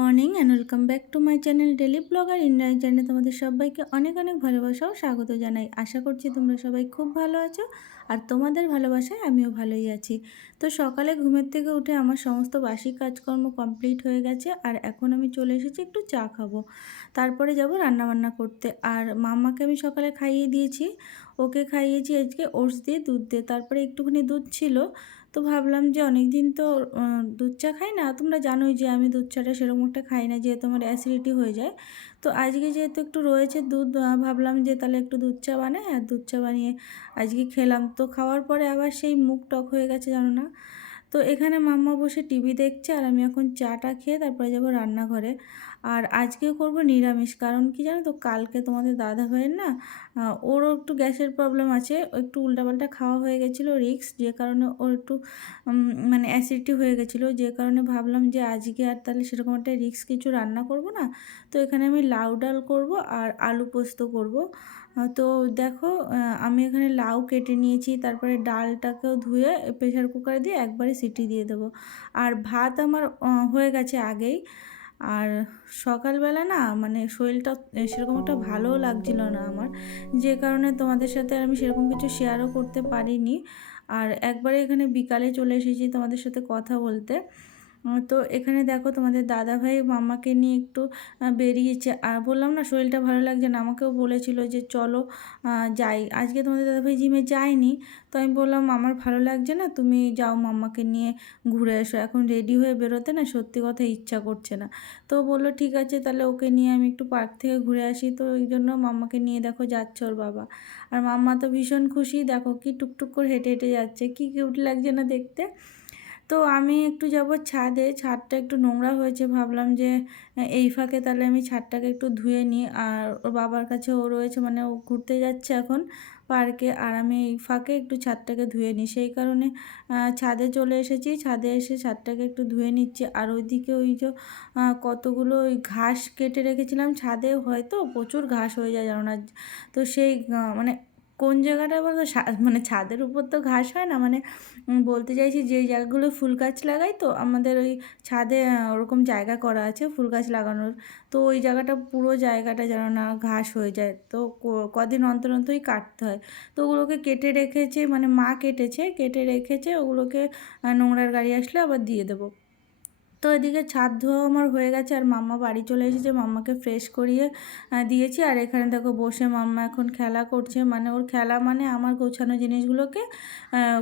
Morning and welcome back to my channel daily blogger Indian চ্যানেলে তোমাদের সবাইকে অনেক অনেক ভালোবাসা ও স্বাগত জানাই। আশা করছি তোমরা সবাই খুব ভালো আছো আর তোমাদের ভালোবাসায় আমিও ভালোই আছি। তো সকালে ঘুমের থেকে উঠে আমার সমস্ত বাসি কাজকর্ম কমপ্লিট হয়ে গেছে আর এখন আমি চলে এসেছি একটু চা খাবো, তারপরে যাব রান্নাবান্না করতে। আর মাম্মাকে আমি সকালে খাইয়ে দিয়েছি, ওকে খাইয়েছি আজকে ওটস দিয়ে দুধ দিয়ে, তারপরে একটুখানি দুধ ছিল। তো ভাবলাম যে অনেক দিন তো দুধ চা খাই না, তোমরা জানোই যে আমি দুধ চাটা সেরকম একটা খাই না, যেহেতু আমার অ্যাসিডিটি হয়ে যায়। তো আজকে যেহেতু একটু রয়েছে দুধ, ভাবলাম যে তাহলে একটু দুধ চা বানাই, আর দুধ চা বানিয়ে আজকে খেলাম। তো খাওয়ার পরে আবার সেই মুখ টক হয়ে গেছে জানো না। তো এখানে মাম্মা বসে টিভি দেখছে আর আমি এখন চাটা খেয়ে তারপরে যাব রান্নাঘরে। আর আজকেও করব নিরামিষ, কারণ কি জানো তো, কালকে তোমাদের দাদা ভাইয়ের না ওরও একটু গ্যাসের প্রবলেম আছে, ও একটু উল্টাপাল্টা খাওয়া হয়ে গেছিলো রিক্স, যে কারণে ওর একটু মানে অ্যাসিডিটি হয়ে গেছিলো, যে কারণে ভাবলাম যে আজকে আর তাহলে সেরকম একটা রিক্স কিছু রান্না করব না। তো এখানে আমি লাউ ডাল করব আর আলু পোস্ত করব। তো দেখো, আমি এখানে লাউ কেটে নিয়েছি, তারপরে ডালটাকেও ধুয়ে প্রেশার কুকারে দিয়ে একবারে সিটি দিয়ে দেবো। আর ভাত আমার হয়ে গেছে আগেই। আর সকালবেলা না মানে শরীরটা সেরকম একটা ভালোও লাগছিল না আমার, যে কারণে তোমাদের সাথে আর আমি সেরকম কিছু শেয়ারও করতে পারিনি। আর একবারে এখানে বিকালে চলে এসেছি তোমাদের সাথে কথা বলতে। তো এখানে দেখো তোমাদের দাদাভাই মাম্মাকে নিয়ে একটু বেরিয়েছে, আর বললাম না শরীরটা ভালো লাগছে না, আমাকেও বলেছিল যে চলো যাই। আজকে তোমাদের দাদাভাই জিমে যায়নি, তো আমি বললাম আমার ভালো লাগছে না, তুমি যাও মাম্মাকে নিয়ে ঘুরে এসো, এখন রেডি হয়ে বেরোতে না সত্যি কথা ইচ্ছা করছে না। তো বললো ঠিক আছে তাহলে ওকে নিয়ে আমি একটু পার্ক থেকে ঘুরে আসি। তো এই জন্য মাম্মাকে নিয়ে দেখো যাচ্ছে ওর বাবা। আর মাম্মা তো ভীষণ খুশি, দেখো কি টুকটুক করে হেঁটে হেঁটে যাচ্ছে, কি কিউট লাগছে না দেখতে। তো আমি একটু যাব ছাদে, ছাদটা একটু নোংরা হয়েছে, ভাবলাম যে এই ফাঁকে তাহলে আমি ছাদটাকে একটু ধুয়ে নিই। আর ওর বাবার কাছে ও রয়েছে, মানে ও ঘুরতে যাচ্ছে এখন পার্কে, আর আমি এই ফাঁকে একটু ছাদটাকে ধুয়ে নিই, সেই কারণে ছাদে চলে এসেছি। ছাদে এসে ছাদটাকে একটু ধুয়ে নিচ্ছি। আর ওইদিকে ওই যে কতগুলো ওই ঘাস কেটে রেখেছিলাম ছাদে, হয়তো প্রচুর ঘাস হয়ে যায় জানো না। তো সেই মানে কোন জায়গাটা বলতো, মানে ছাদের উপর তো ঘাস হয় না, মানে বলতে চাইছি যে জায়গাগুলো ফুল গাছ লাগাই, তো আমাদের ওই ছাদে ওরকম জায়গা করা আছে ফুল গাছ লাগানোর। তো ওই জায়গাটা পুরো জায়গাটা যেন না ঘাস হয়ে যায়, তো কদিন অন্তর অন্তরই কাটতে হয়। তো ওগুলোকে কেটে রেখেছে, মানে মা কেটে রেখেছে ওগুলোকে, নোংরার গাড়ি আসলে আবার দিয়ে দেবো। তো এদিকে ছাদ ধোয়া আমার হয়ে গেছে, আর মাম্মা বাড়ি চলে এসেছে, মাম্মাকে ফ্রেশ করিয়ে দিয়েছি। আর এখানে দেখো বসে মাম্মা এখন খেলা করছে, মানে ওর খেলা মানে আমার গোছানো জিনিসগুলোকে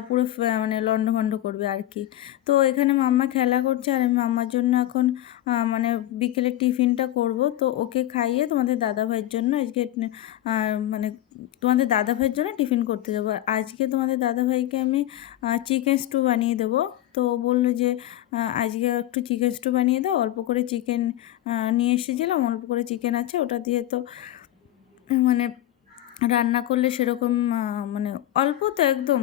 পুরো মানে লণ্ডভণ্ড করবে আর কি। তো এখানে মাম্মা খেলা করছে, আর আমি মাম্মার জন্য এখন মানে বিকেলে টিফিনটা করব। তো ওকে খাইয়ে তোমাদের দাদাভাইয়ের জন্য আজকে মানে তোমাদের দাদাভাইয়ের জন্য টিফিন করতে যাবো। আর আজকে তোমাদের দাদাভাইকে আমি চিকেন স্টু বানিয়ে দেবো। তো বললো যে আজকে একটু চিকেন স্টু বানিয়ে দাও, অল্প করে চিকেন নিয়ে এসেছিলাম, অল্প করে চিকেন আছে, ওটা দিয়ে তো মানে রান্না করলে সেরকম মানে অল্প তো একদম,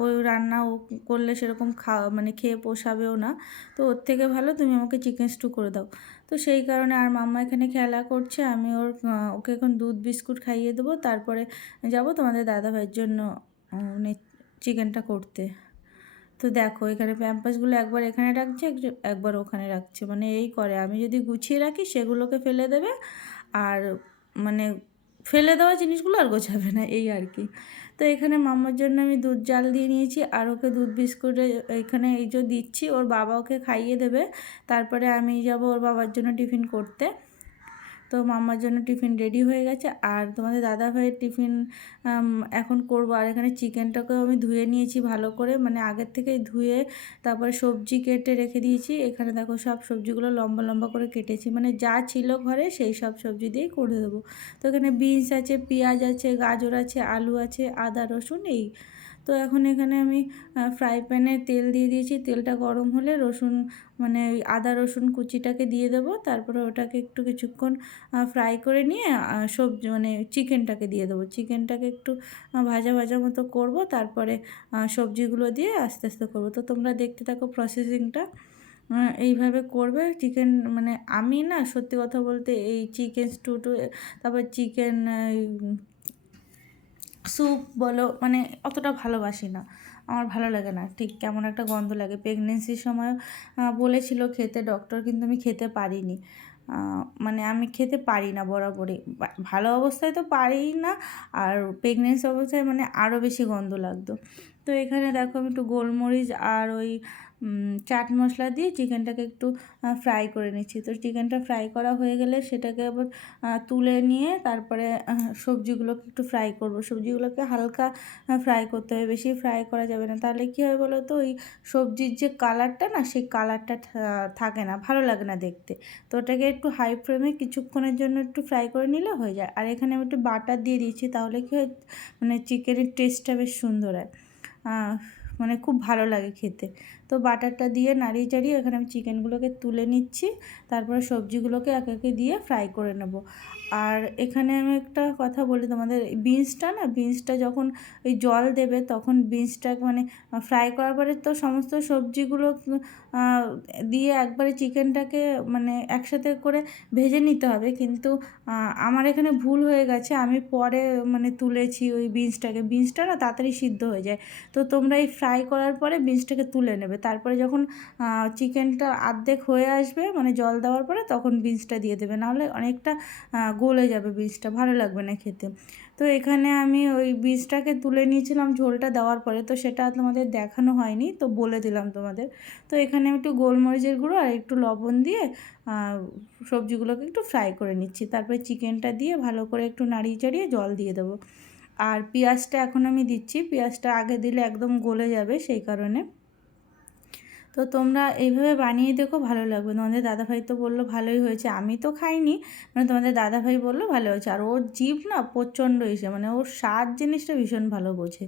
ওই রান্না ও করলে সেরকম খাওয়া মানে খেয়ে পোষাবেও না। তো ওর থেকে ভালো তুমি আমাকে চিকেন স্টু করে দাও। তো সেই কারণে আর মাম্মা এখানে খেলা করছে, আমি ওকে এখন দুধ বিস্কুট খাইয়ে দেবো, তারপরে যাব তোমাদের দাদাভাইয়ের জন্য মানে চিকেনটা করতে। তো দেখো এখানে প্যাম্পাসগুলো একবার এখানে রাখছে, একবার ওখানে রাখছে, মানে এই করে, আমি যদি গুছিয়ে রাখি সেগুলোকে ফেলে দেবে, আর মানে ফেলে দেওয়া জিনিসগুলো আর গোছাবে না, এই আর কি। তো এখানে মাম্মার জন্য আমি দুধ জাল দিয়ে নিয়েছি, আর ওকে দুধ বিস্কুটে এখানে এই যে দিচ্ছি, ওর বাবা ওকে খাইয়ে দেবে, তারপরে আমি যাব ওর বাবার জন্য টিফিন করতে। তো মাম্মার জন্য টিফিন রেডি হয়ে গেছে, আর তোমাদের দাদা ভাইয়ের টিফিন এখন করবো। আর এখানে চিকেনটাকেও আমি ধুয়ে নিয়েছি ভালো করে, মানে আগের থেকেই ধুয়ে তারপরে সবজি কেটে রেখে দিয়েছি। এখানে দেখো সব সবজিগুলো লম্বা লম্বা করে কেটেছি, মানে যা ছিল ঘরে সেই সব সবজি দিয়েই করে দেবো। তো এখানে বিনস আছে, পেঁয়াজ আছে, গাজর আছে, আলু আছে, আদা রসুন এই। তো এখন এখানে আমি ফ্রাই প্যানে তেল দিয়ে দিয়েছি, তেলটা গরম হলে রসুন মানে ওই আদা রসুন কুচিটাকে দিয়ে দেবো, তারপরে ওটাকে একটু কিছুক্ষণ ফ্রাই করে নিয়ে সবজি মানে চিকেনটাকে দিয়ে দেবো, চিকেনটাকে একটু ভাজা ভাজা মতো করব, তারপরে সবজিগুলো দিয়ে আস্তে আস্তে করব। তো তোমরা দেখতে থাকো প্রসেসিংটা, এইভাবে করবে চিকেন। মানে আমি না সত্যি কথা বলতে এই চিকেন স্টু তারপর চিকেন স্যুপ বলো মানে অতটা ভালোবাসি না, আমার ভালো লাগে না, ঠিক কেমন একটা গন্ধ লাগে। প্রেগনেন্সির সময় বলেছিল খেতে ডক্টর, কিন্তু আমি খেতে পারিনি। মানে আমি খেতে পারি না বরাবরই, ভালো অবস্থায় তো পারিই না, আর প্রেগনেন্সি অবস্থায় মানে আরও বেশি গন্ধ লাগতো। তো এখানে দেখো আমি একটু গোলমরিচ আর ওই চাট মশলা দিয়ে চিকেনটাকে একটু ফ্রাই করে নিচ্ছি। তো চিকেনটা ফ্রাই করা হয়ে গেলে সেটাকে আবার তুলে নিয়ে তারপরে সবজিগুলোকে একটু ফ্রাই করব। সবজিগুলোকে হালকা ফ্রাই করতে হবে, বেশি ফ্রাই করা যাবে না, তাহলে কী হয় বলো তো, ওই সবজির যে কালারটা না, সেই কালারটা থাকে না, ভালো লাগে না দেখতে। তো ওটাকে একটু হাই ফ্লেমে কিছুক্ষণের জন্য একটু ফ্রাই করে নিলে হয়ে যায়। আর এখানে আমি একটু বাটার দিয়ে দিচ্ছি, তাহলে কি হয় মানে চিকেনের টেস্টটা বেশ সুন্দর হয়, মানে খুব ভালো লাগে খেতে। তো বাটারটা দিয়ে নাড়িয়ে চাড়িয়ে এখানে আমি চিকেনগুলোকে তুলে নিচ্ছি, তারপরে সবজিগুলোকে একে একে দিয়ে ফ্রাই করে নেব। আর এখানে আমি একটা কথা বলি তোমাদের, বিনসটা না, বিনসটা যখন ওই জল দেবে তখন বিনসটা মানে ফ্রাই করার পরে তো সমস্ত সবজিগুলো দিয়ে একবারে চিকেনটাকে মানে একসাথে করে ভেজে নিতে হবে, কিন্তু আমার এখানে ভুল হয়ে গেছে, আমি পরে মানে তুলেছি ওই বিনসটা না তাড়াতাড়ি সিদ্ধ হয়ে যায়। তো তোমরা এই ফ্রাই করার পরে বিনসটাকে তুলে নেবে, তারপরে যখন চিকেনটা অর্ধেক হয়ে আসবে মানে জল দেওয়ার পরে তখন বিনসটা দিয়ে দেবে, নাহলে অনেকটা গলে যাবে বিনসটা, ভালো লাগবে না খেতে। তো এখানে আমি ওই বীজটাকে তুলে নিয়েছিলাম ঝোলটা দেওয়ার পরে, তো সেটা তোমাদের দেখানো হয়নি, তো বলে দিলাম তোমাদের। তো এখানে আমি একটু গোলমরিচের গুঁড়ো আর একটু লবণ দিয়ে সবজিগুলোকে একটু ফ্রাই করে নিচ্ছি, তারপরে চিকেনটা দিয়ে ভালো করে একটু নাড়িয়ে চাড়িয়ে জল দিয়ে দেবো। আর পেঁয়াজটা এখন আমি দিচ্ছি, পেঁয়াজটা আগে দিলে একদম গলে যাবে, সেই কারণে। তো তোমরা এইভাবে বানিয়ে দেখো, ভালো লাগবে। তোমাদের দাদাভাই তো বললো ভালোই হয়েছে, আমি তো খাইনি, মানে তোমাদের দাদাভাই বললো ভালো হয়েছে। আর ওর জিভ না প্রচণ্ড এসে, মানে ওর স্বাদ জিনিসটা ভীষণ ভালো বোঝে,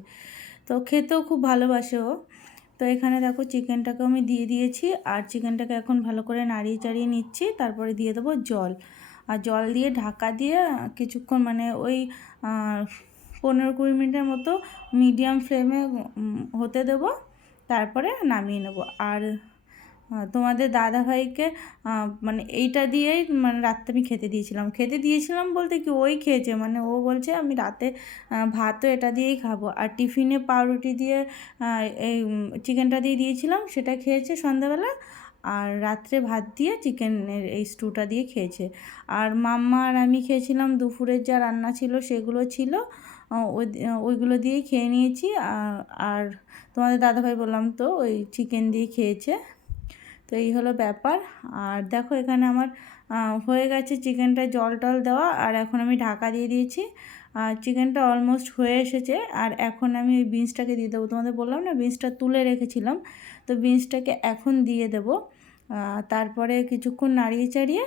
তো খেতেও খুব ভালোবাসে ও। তো এখানে দেখো চিকেনটাকে আমি দিয়ে দিয়েছি, আর চিকেনটাকে এখন ভালো করে নাড়িয়ে চাড়িয়ে নিচ্ছি, তারপরে দিয়ে দেবো জল। আর জল দিয়ে ঢাকা দিয়ে কিছুক্ষণ মানে ওই 15-20 মিনিটের মতো মিডিয়াম ফ্লেমে হতে দেবো, তারপরে নামিয়ে নেব। আর তোমাদের দাদাভাইকে মানে এইটা দিয়েই মানে রাত্রে আমি খেতে দিয়েছিলাম বলতে কি ওই খেয়েছে, মানে ও বলছে আমি রাতে ভাতও এটা দিয়েই খাবো। আর টিফিনে পাউরুটি দিয়ে এই চিকেনটা দিয়ে দিয়েছিলাম, সেটা খেয়েছে সন্ধ্যাবেলা। আর রাত্রে ভাত দিয়ে চিকেনের এই স্টুটা দিয়ে খেয়েছে। আর মাম্মা আর আমি খেয়েছিলাম দুপুরের যা রান্না ছিল সেগুলো ছিল, ওইগুলো দিয়েই খেয়ে নিয়েছি। আর তোমাদের দাদাভাই বললাম তো ওই চিকেন দিয়ে খেয়েছে। তো এই হলো ব্যাপার। আর দেখো এখানে আমার হয়ে গেছে চিকেনটা জল টল দেওয়া, আর এখন আমি ঢাকা দিয়ে দিয়েছি। আর চিকেনটা অলমোস্ট হয়ে এসেছে, আর এখন আমি ওই বিনসটাকে দিয়ে দেবো। তোমাদের বললাম না বিনসটা তুলে রেখেছিলাম, তো বিনসটাকে এখন দিয়ে দেবো। তারপরে কিছুক্ষণ নাড়িয়ে চাড়িয়ে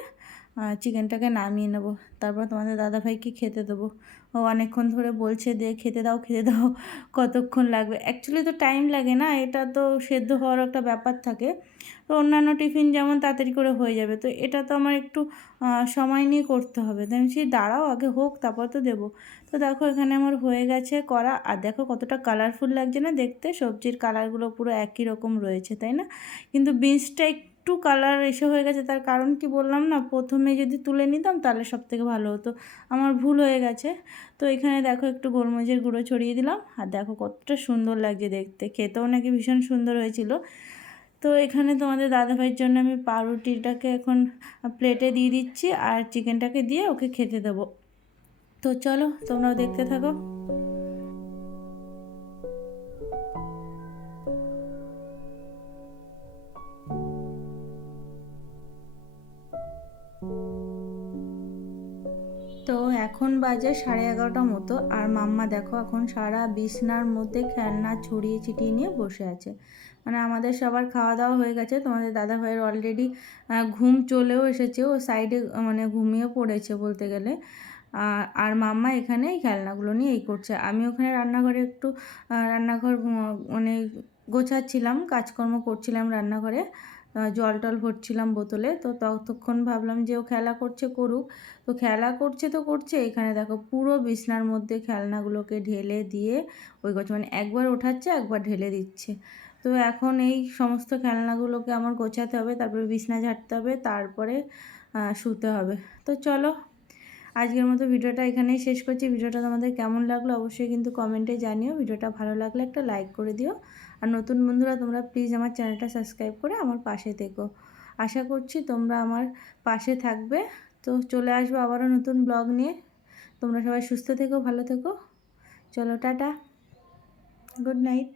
চিকেনটাকে নামিয়ে নেব, তারপর তোমাদের দাদাভাইকে খেতে দেবো। ও অনেকক্ষণ ধরে বলছে দে খেতে দাও খেতে দাও, কতক্ষণ লাগবে। অ্যাকচুয়ালি তো টাইম লাগে না, এটা তো সেদ্ধ হওয়ার একটা ব্যাপার থাকে। তো অন্যান্য টিফিন যেমন তাড়াতাড়ি করে হয়ে যাবে, তো এটা তো আমার একটু সময় নিয়ে করতে হবে। তাই আমি সেই দাঁড়াও আগে হোক তারপর তো দেবো। তো দেখো এখানে আমার হয়ে গেছে করা, আর দেখো কতটা কালারফুল লাগছে না দেখতে, সবজির কালারগুলো পুরো একই রকম রয়েছে তাই না, কিন্তু বিনসটা একটু কালার এসে হয়ে গেছে। তার কারণ কি বললাম না, প্রথমে যদি তুলে নিতাম তাহলে সব থেকে ভালো হতো, আমার ভুল হয়ে গেছে। তো এখানে দেখো একটু গোলমরিচের গুঁড়ো ছড়িয়ে দিলাম, আর দেখো কতটা সুন্দর লাগছে দেখতে, খেতেও নাকি ভীষণ সুন্দর হয়েছিল। তো এখানে তোমাদের দাদাভাইয়ের জন্য আমি পাউরুটিটাকে এখন প্লেটে দিয়ে দিচ্ছি, আর চিকেনটাকে দিয়ে ওকে খেতে দেবো। তো চলো তোমরাও দেখতে থাকো। তো এখন বাজে 11:30 মতো, আর মাম্মা দেখো এখন সারা বিছনার মধ্যে খেলনা ছড়িয়ে ছিটিয়ে নিয়ে বসে আছে। মানে আমাদের সবার খাওয়া দাওয়া হয়ে গেছে, তোমাদের দাদাভাইয়ের অলরেডি ঘুম চলেও এসেছে, ও সাইডে মানে ঘুমিয়ে পড়েছে বলতে গেলে। আর মাম্মা এখানে এই খেলনাগুলো নিয়ে এই করছে, আমি ওখানে রান্নাঘরে একটু রান্নাঘর মানে গোছাচ্ছিলাম, কাজকর্ম করছিলাম রান্নাঘরে, জল টল ভরছিলাম বোতলে। তো ততক্ষণ ভাবলাম যে ও খেলা করছে করুক, তো খেলা করছে তো করছে, এখানে দেখো পুরো বিছনার মধ্যে খেলনাগুলোকে ঢেলে দিয়ে ওই করছে, মানে একবার ওঠাচ্ছে একবার ঢেলে দিচ্ছে। তো এখন এই সমস্ত খেলনাগুলোকে আমার গোছাতে হবে, তারপরে বিছনা ঝাড়তে হবে, তারপরে শুতে হবে। তো চলো আজকের মতো ভিডিওটা এখানেই শেষ করছি। ভিডিওটা তোমাদের কেমন লাগলো অবশ্যই কিন্তু কমেন্টে জানিও। ভিডিওটা ভালো লাগলে একটা লাইক করে দিও। আর নতুন বন্ধুরা তোমরা প্লিজ আমার চ্যানেলটা সাবস্ক্রাইব করে আমার পাশে থেকো। আশা করছি তোমরা আমার পাশে থাকবে। তো চলে আসবো আবারও নতুন ব্লগ নিয়ে। তোমরা সবাই সুস্থ থেকো, ভালো থেকো। চলো টাটা, গুড নাইট।